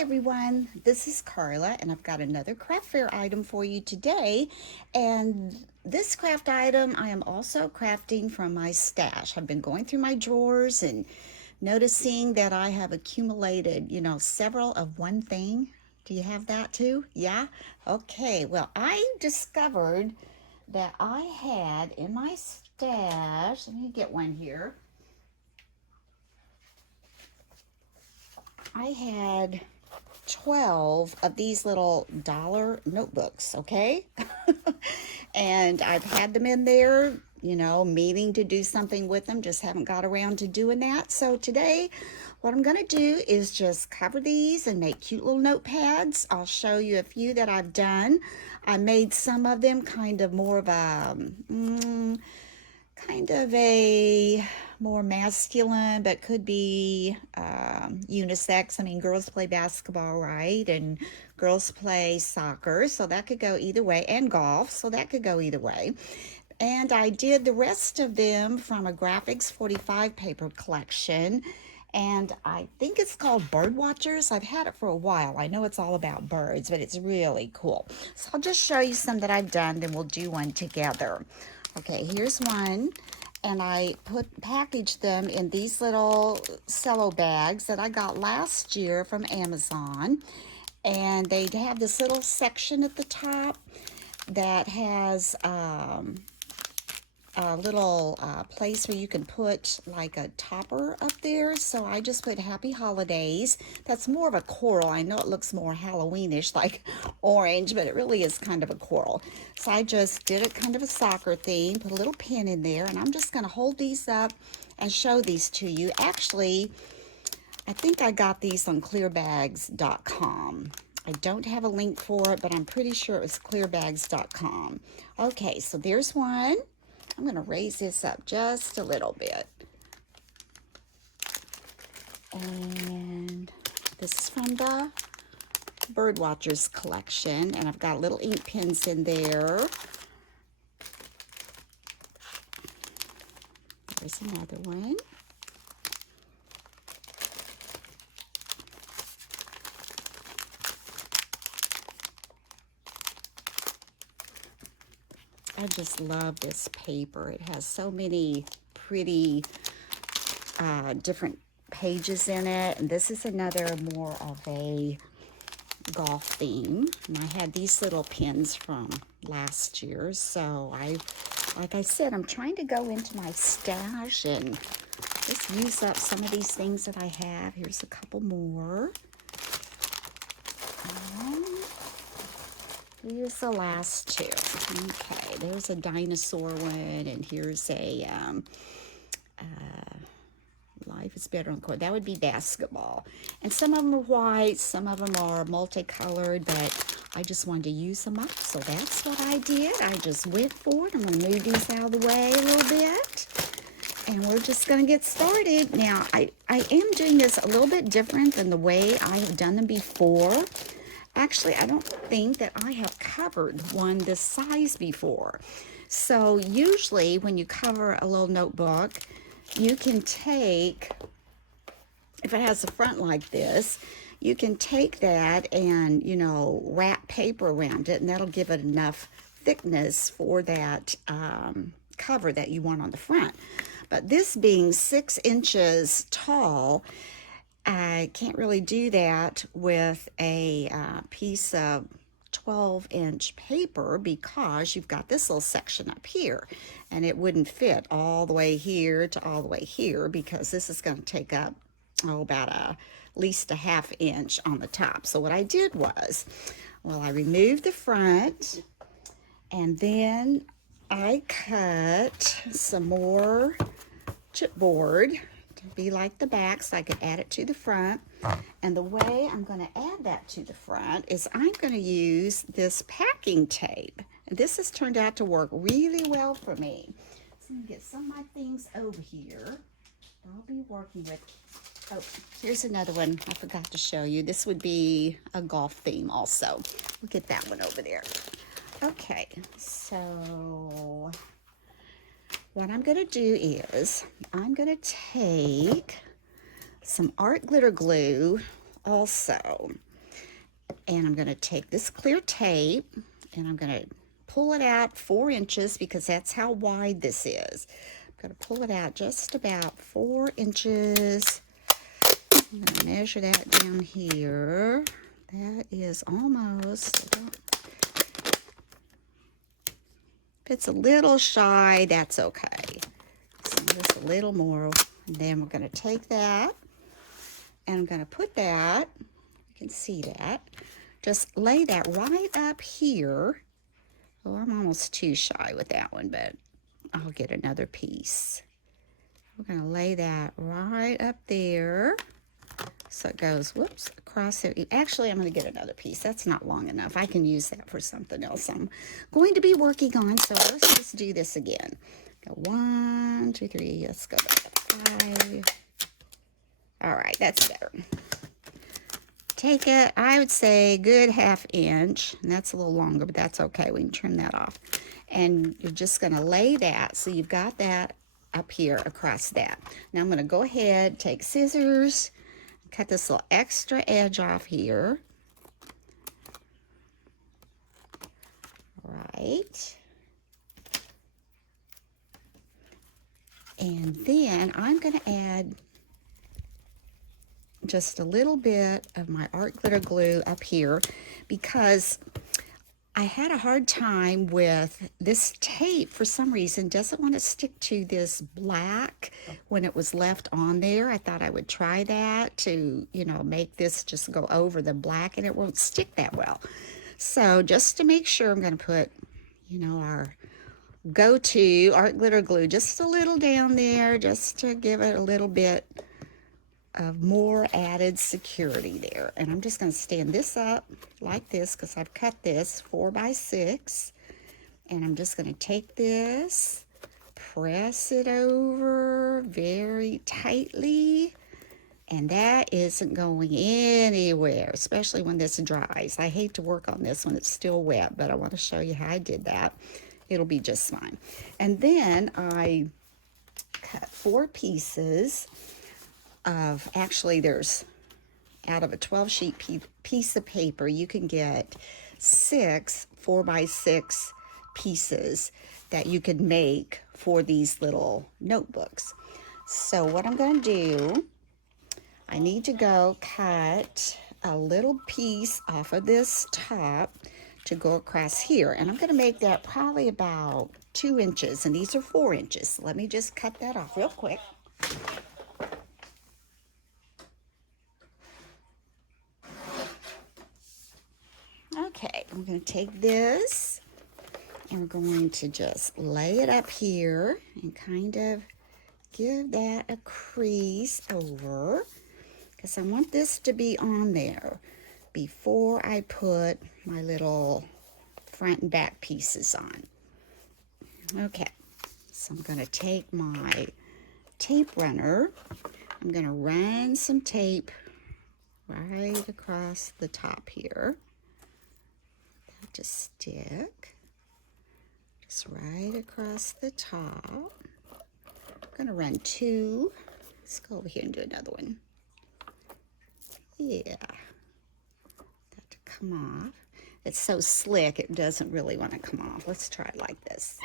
everyone, this is Carla and I've got another craft fair item for you today. And this craft item I am also crafting from my stash. I've been going through my drawers and noticing that I have accumulated, several of one thing. Do you have that too? Yeah? Okay, well, I discovered that I had in my stash, let me get one here. I had 12 of these little dollar notebooks, okay? And I've had them in there, meaning to do something with them, just haven't got around to doing that. So today, what I'm gonna do is just cover these and make cute little notepads. I'll show you a few that I've done. I made some of them kind of more of a, kind of a more masculine, but could be unisex. I mean, girls play basketball, right? And girls play soccer, so that could go either way, and golf, so that could go either way. And I did the rest of them from a Graphics 45 paper collection, and I think it's called Bird Watchers. I've had it for a while. I know it's all about birds, but it's really cool. So I'll just show you some that I've done, then we'll do one together. Okay, here's one, and I packaged them in these little cello bags that I got last year from Amazon, and they have this little section at the top that has a little place where you can put like a topper up there. So I just put Happy Holidays. That's more of a coral. I know it looks more Halloweenish like orange, but it really is kind of a coral. So I just did it kind of a soccer theme, put a little pin in there, and I'm just going to hold these up and show these to you. Actually, I think I got these on clearbags.com. I don't have a link for it, but I'm pretty sure it was clearbags.com. Okay, so there's one. I'm going to raise this up just a little bit. And this is from the Bird Watchers collection, and I've got little ink pens in there. There's another one. I just love this paper. It has so many pretty different pages in it. And this is another more of a golf theme. And I had these little pins from last year. So like I said, I'm trying to go into my stash and just use up some of these things that I have. Here's a couple more. Here's the last two. Okay, there's a dinosaur one, and here's a Life is Better on Court. That would be basketball. And some of them are white, some of them are multicolored, but I just wanted to use them up, so that's what I did. I just went for it. I'm going to move these out of the way a little bit, and we're just going to get started. Now, I am doing this a little bit different than the way I have done them before. Actually, I don't think that I have covered one this size before. So usually when you cover a little notebook, you can take, if it has a front like this, you can take that and, wrap paper around it, and that'll give it enough thickness for that cover that you want on the front. But this being 6 inches tall, I can't really do that with a piece of 12-inch paper because you've got this little section up here, and it wouldn't fit all the way here to all the way here because this is going to take up about at least a 1/2 inch on the top. So what I did was, I removed the front, and then I cut some more chipboard to be like the back so I could add it to the front. And the way I'm going to add that to the front is I'm going to use this packing tape. And this has turned out to work really well for me. So I'm going to get some of my things over here that I'll be working with. Oh, here's another one I forgot to show you. This would be a golf theme also. We'll get that one over there. Okay, so what I'm going to do is I'm going to take some art glitter glue also. And I'm going to take this clear tape and I'm going to pull it out 4 inches because that's how wide this is. I'm going to pull it out just about 4 inches. I'm going to measure that down here. That is almost, if it's a little shy, that's okay. So just a little more. And then we're going to take that and I'm going to put that, you can see that, just lay that right up here. Oh, I'm almost too shy with that one, but I'll get another piece. We're going to lay that right up there. So it goes, whoops, across it. Actually, I'm going to get another piece. That's not long enough. I can use that for something else I'm going to be working on. So let's just do this again. Go 1, 2, 3. Let's go back to 5. All right, that's better. Take it, I would say, good 1/2 inch. And that's a little longer, but that's okay. We can trim that off. And you're just going to lay that. So you've got that up here across that. Now I'm going to go ahead, take scissors, cut this little extra edge off here. Right. And then I'm going to add just a little bit of my art glitter glue up here because I had a hard time with this tape. For some reason doesn't want to stick to this black when it was left on there. I thought I would try that to, you know, make this just go over the black, and it won't stick that well. So just to make sure, I'm going to put, you know, our go-to art glitter glue just a little down there just to give it a little bit of more added security there. And I'm just going to stand this up like this because I've cut this 4 by 6, and I'm just going to take this, press it over very tightly, and that isn't going anywhere, especially when this dries. I hate to work on this when it's still wet, but I want to show you how I did that. It'll be just fine. And then I cut 4 pieces of, actually there's, out of a 12 sheet piece of paper, you can get 6 4 by 6 pieces that you could make for these little notebooks. So what I'm going to do, I need to go cut a little piece off of this top to go across here, and I'm going to make that probably about 2 inches, and these are 4 inches. Let me just cut that off real quick. Okay, I'm going to take this and we're going to just lay it up here and kind of give that a crease over because I want this to be on there before I put my little front and back pieces on. Okay, so I'm going to take my tape runner. I'm going to run some tape right across the top here. To stick just right across the top. I'm going to run 2. Let's go over here and do another one. Yeah, that to come off. It's so slick it doesn't really want to come off. Let's try it like this.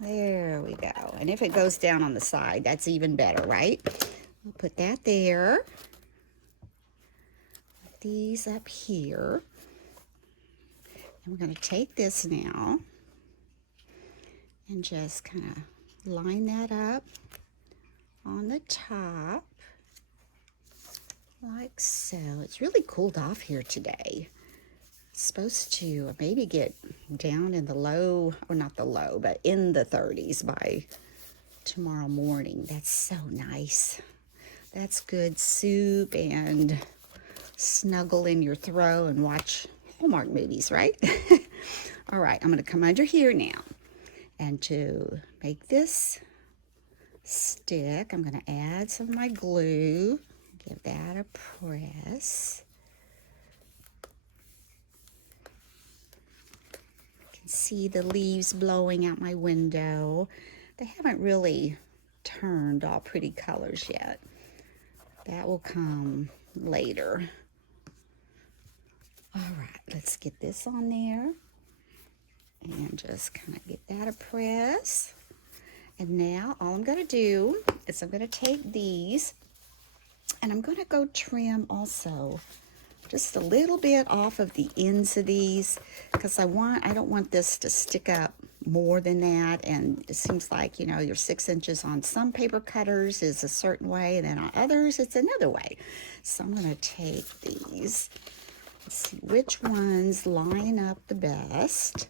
There we go. And if it goes down on the side, that's even better, right? We'll put that there. Put these up here. And we're going to take this now and just kind of line that up on the top like so. It's really cooled off here today. It's supposed to maybe get down in the low, or not the low, but in the 30s by tomorrow morning. That's so nice. That's good soup and snuggle in your throw and watch Hallmark movies, right? All right, I'm going to come under here now. And to make this stick, I'm going to add some of my glue. Give that a press. You can see the leaves blowing out my window. They haven't really turned all pretty colors yet. That will come later. All right, let's get this on there and just kind of get that a press. And now all I'm going to do is I'm going to take these and I'm going to go trim also just a little bit off of the ends of these, because I don't want this to stick up more than that. And it seems like, you know, your 6 inches on some paper cutters is a certain way, and then on others it's another way. So I'm going to take these, let's see which ones line up the best.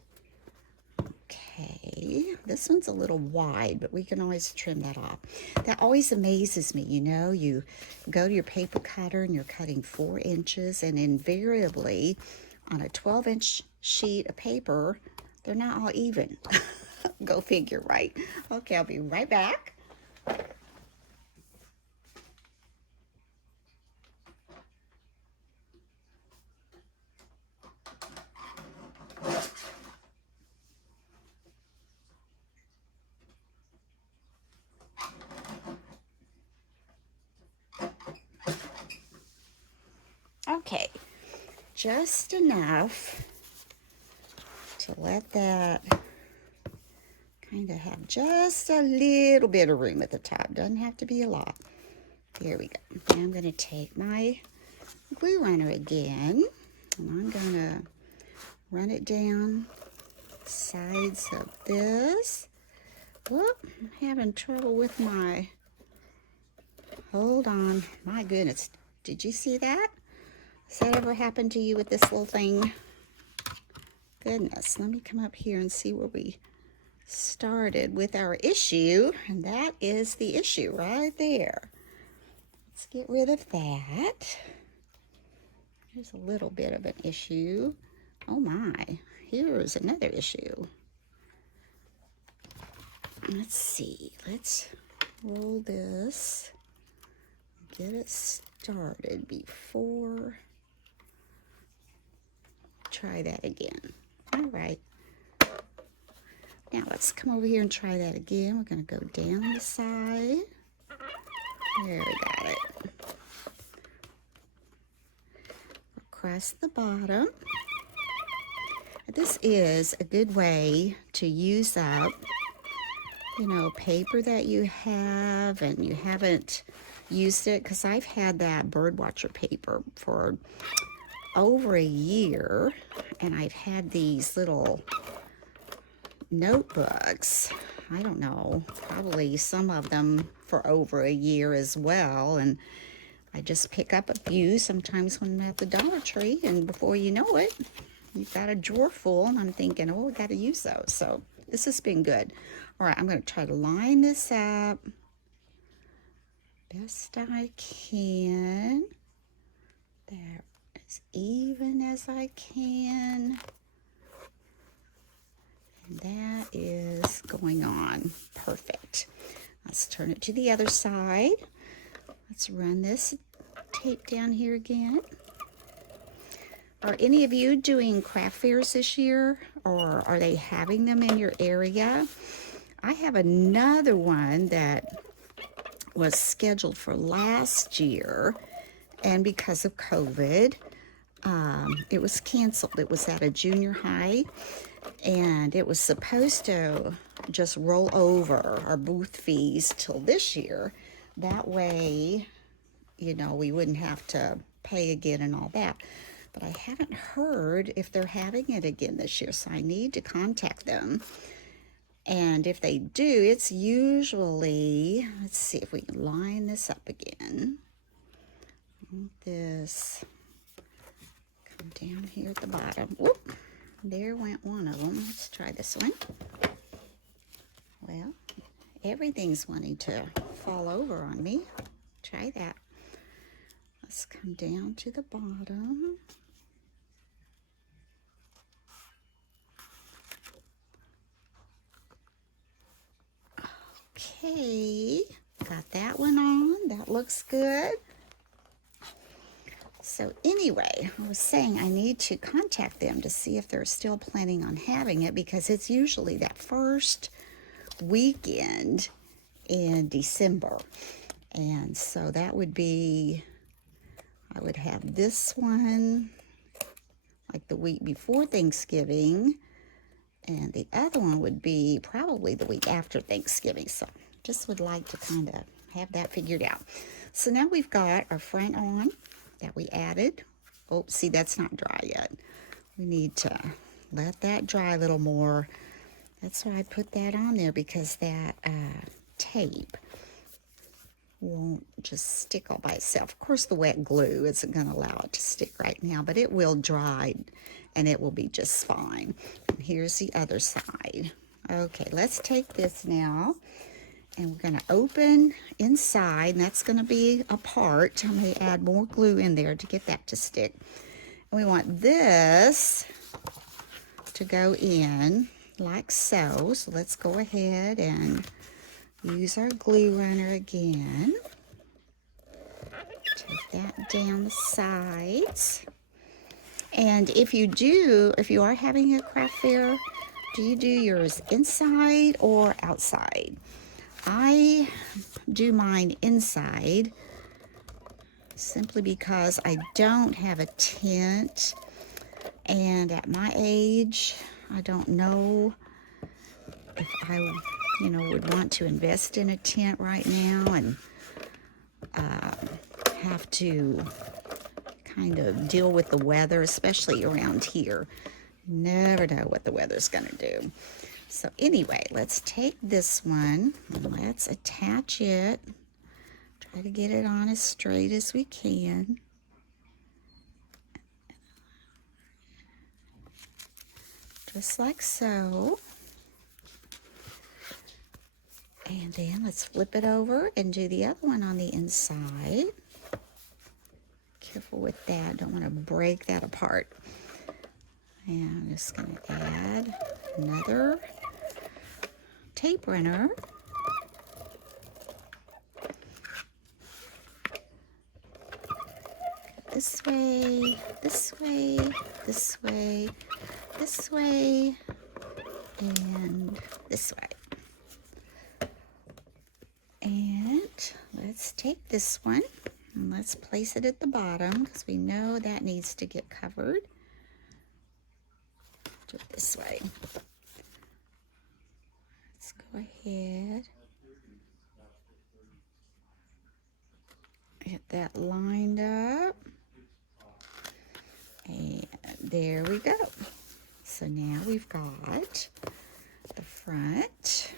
Okay, this one's a little wide, but we can always trim that off. That always amazes me, you know, you go to your paper cutter and you're cutting 4 inches, and invariably on a 12-inch sheet of paper, they're not all even. Go figure, right? Okay, I'll be right back. Okay, just enough to let that kind of have just a little bit of room at the top. Doesn't have to be a lot. There we go. Now I'm going to take my glue runner again, and I'm going to run it down the sides of this. Whoop, I'm having trouble with my, hold on, my goodness. Did you see that? Has that ever happened to you with this little thing? Goodness, let me come up here and see where we started with our issue, and that is the issue right there. Let's get rid of that. Here's a little bit of an issue. Oh my, here's another issue. Let's see, let's roll this, get it started before, try that again. All right. Now let's come over here and try that again. We're going to go down the side. There, we got it. Across the bottom. This is a good way to use up, you know, paper that you have and you haven't used it, because I've had that birdwatcher paper for over a year, and I've had these little notebooks, I don't know, probably some of them for over a year as well, and I just pick up a few sometimes when I'm at the Dollar Tree, and before you know it, you've got a drawer full, and I'm thinking, oh, we got to use those. So this has been good. All right, I'm going to try to line this up best I can. There, as even as I can. And that is going on perfect. Let's turn it to the other side. Let's run this tape down here again. Are any of you doing craft fairs this year, or are they having them in your area? I have another one that was scheduled for last year, and because of COVID, it was canceled. It was at a junior high, and it was supposed to just roll over our booth fees till this year. That way, you know, we wouldn't have to pay again and all that. But I haven't heard if they're having it again this year, so I need to contact them. And if they do, it's usually, let's see if we can line this up again. This, come down here at the bottom. Whoop, there went one of them. Let's try this one. Well, everything's wanting to fall over on me. Try that. Let's come down to the bottom. Okay, got that one on. That looks good. So anyway, I was saying I need to contact them to see if they're still planning on having it, because it's usually that first weekend in December. And so that would be, I would have this one like the week before Thanksgiving, and the other one would be probably the week after Thanksgiving. So just would like to kind of have that figured out. So now we've got our front on that we added. Oh, see, that's not dry yet. We need to let that dry a little more. That's why I put that on there, because that tape won't just stick all by itself. Of course, the wet glue isn't going to allow it to stick right now, but it will dry and it will be just fine. And here's the other side. Okay, let's take this now, and we're going to open inside, and that's going to be a part. I'm going to add more glue in there to get that to stick. And we want this to go in like so. So let's go ahead and use our glue runner again. Take that down the sides. And if you are having a craft fair, do you do yours inside or outside? I do mine inside, simply because I don't have a tent, and at my age, I don't know if I would want to invest in a tent right now and have to kind of deal with the weather, especially around here. You never know what the weather's going to do. So anyway, let's take this one and let's attach it. Try to get it on as straight as we can. Just like so. And then let's flip it over and do the other one on the inside. Careful with that, don't want to break that apart. And I'm just going to add another tape runner. This way, this way, this way, this way, and this way. And let's take this one and let's place it at the bottom, because we know that needs to get covered. Do it this way. Let's go ahead. Get that lined up. And there we go. So now we've got the front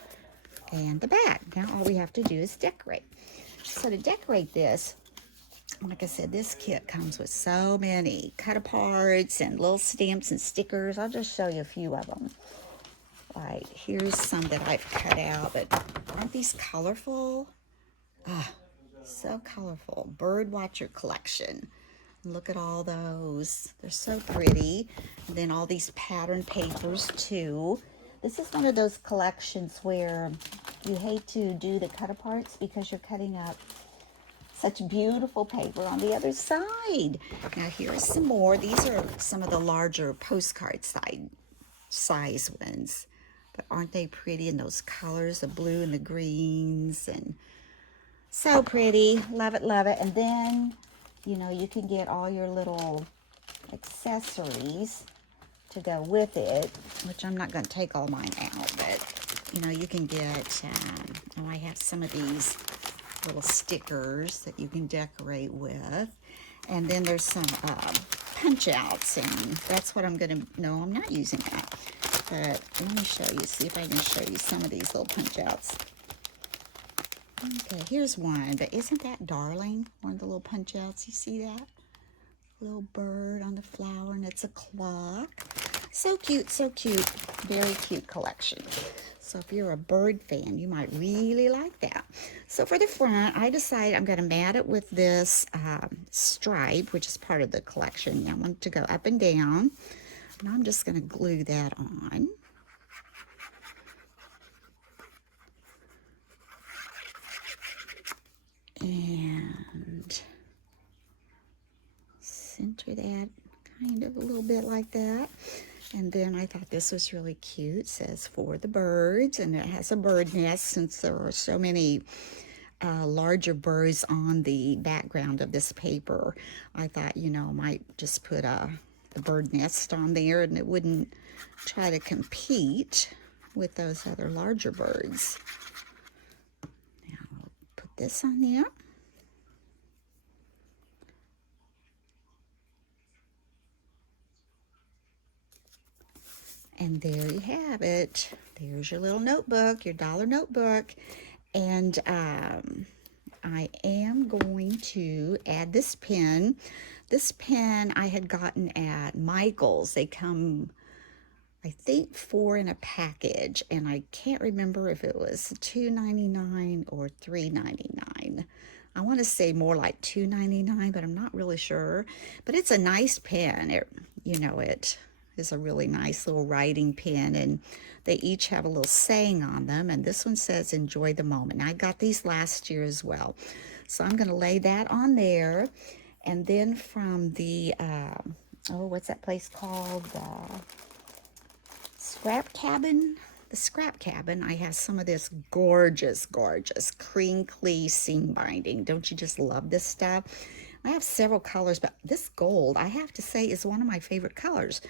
and the back. Now all we have to do is decorate. So to decorate this, like I said, this kit comes with so many cut-aparts and little stamps and stickers. I'll just show you a few of them. Right, here's some that I've cut out, but aren't these colorful? Ah, so colorful. Bird Watcher collection. Look at all those. They're so pretty. And then all these pattern papers too. This is one of those collections where you hate to do the cut-aparts because you're cutting up such beautiful paper on the other side. Now here's some more. These are some of the larger postcard size ones. But aren't they pretty in those colors, the blue and the greens, and so pretty. Love it, love it. And then, you can get all your little accessories to go with it, which I'm not going to take all mine out, but, you can get, I have some of these little stickers that you can decorate with. And then there's some punch outs, and that's what I'm going to, no, I'm not using that. But let me show you, see if I can show you some of these little punch outs. Okay, here's one, but isn't that darling? One of the little punch outs, you see that? Little bird on the flower, and it's a clock. So cute, so cute. Very cute collection. So if you're a bird fan, you might really like that. So for the front, I decided I'm going to mat it with this stripe, which is part of the collection. I want it to go up and down. And I'm just going to glue that on. And center that kind of a little bit like that. And then I thought this was really cute. It says for the birds, and it has a bird nest, since there are so many larger birds on the background of this paper. I thought, I might just put a the bird nest on there and it wouldn't try to compete with those other larger birds. Now I'll put this on there. And there you have it. There's your little notebook, your dollar notebook. And I am going to add this pen. This pen I had gotten at Michael's. They come, I think, 4 in a package. And I can't remember if it was $2.99 or $3.99. I want to say more like $2.99, but I'm not really sure. But it's a nice pen. It is a really nice little writing pen, and they each have a little saying on them, and this one says enjoy the moment. Now, I got these last year as well, so I'm going to lay that on there. And then from the what's that place called, the Scrap Cabin, I have some of this gorgeous crinkly seam binding. Don't you just love this stuff? I have several colors, but this gold, I have to say, is one of my favorite colors.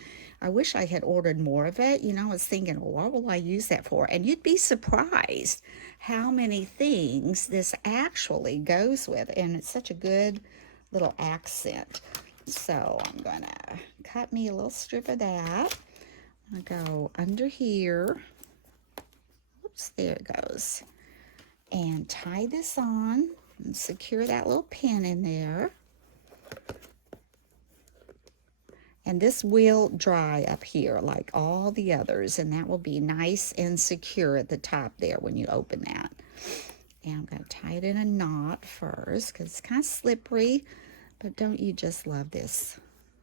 I wish I had ordered more of it. I was thinking, well, what will I use that for? And you'd be surprised how many things this actually goes with. And it's such a good little accent. So I'm going to cut me a little strip of that. I'm going to go under here. Oops, there it goes. And tie this on and secure that little pin in there. And this will dry up here like all the others, and that will be nice and secure at the top there when you open that. And I'm going to tie it in a knot first because it's kind of slippery, but don't you just love this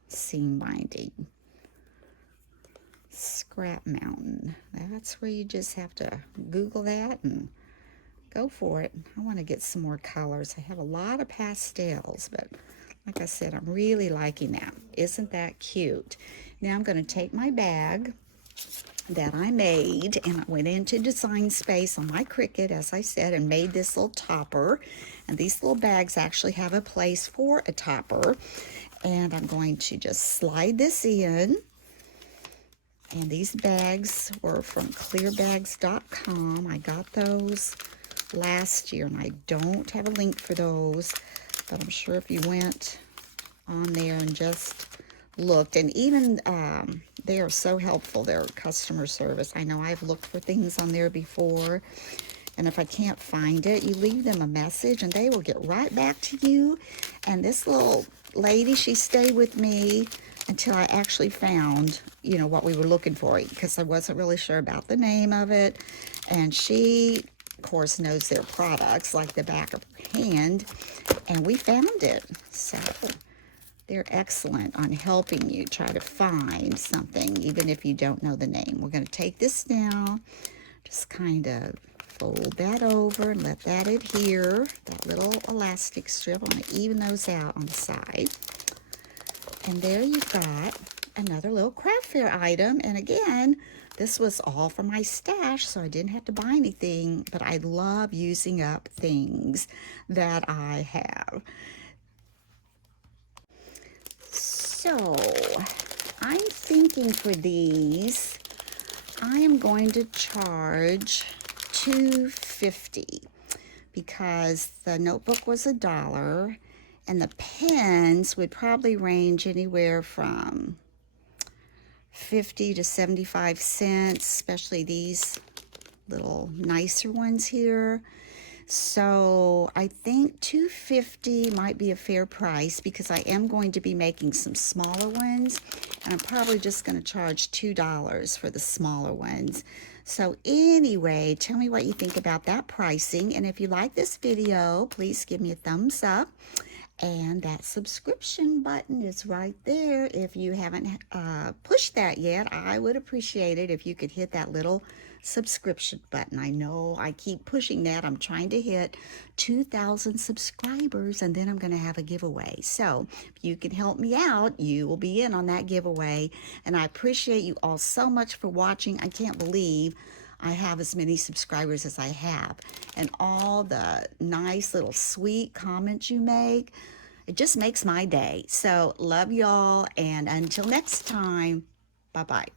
seam binding? Scrap Mountain. That's where you just have to Google that and go for it. I want to get some more colors. I have a lot of pastels, but like I said, I'm really liking that. Isn't that cute? Now I'm going to take my bag that I made, and I went into Design Space on my Cricut, as I said, and made this little topper. And these little bags actually have a place for a topper. And I'm going to just slide this in. And these bags were from clearbags.com. I got those last year, and I don't have a link for those. But I'm sure if you went on there and just looked, and even they are so helpful, their customer service. I know I've looked for things on there before, and if I can't find it, you leave them a message and they will get right back to you. And this little lady, she stayed with me until I actually found, what we were looking for, because I wasn't really sure about the name of it. And she, of course, knows their products like the back of her hand, and we found it. So they're excellent on helping you try to find something, even if you don't know the name. We're going to take this now, just kind of fold that over and let that adhere, that little elastic strip. I'm going to even those out on the side. And there you've got another little craft fair item. And again, this was all from my stash, so I didn't have to buy anything, but I love using up things that I have. So, I'm thinking for these, I am going to charge $2.50 because the notebook was $1, and the pens would probably range anywhere from 50 to 75 cents, especially these little nicer ones here. So I think $2.50 might be a fair price because I am going to be making some smaller ones, and I'm probably just going to charge $2 for the smaller ones. So anyway, tell me what you think about that pricing, and if you like this video, please give me a thumbs up. And that subscription button is right there. If you haven't pushed that yet, I would appreciate it if you could hit that little subscription button. I know I keep pushing that. I'm trying to hit 2,000 subscribers, and then I'm going to have a giveaway. So if you can help me out, you will be in on that giveaway. And I appreciate you all so much for watching. I can't believe I have as many subscribers as I have, and all the nice little sweet comments you make. It just makes my day. So love y'all, and until next time, bye-bye.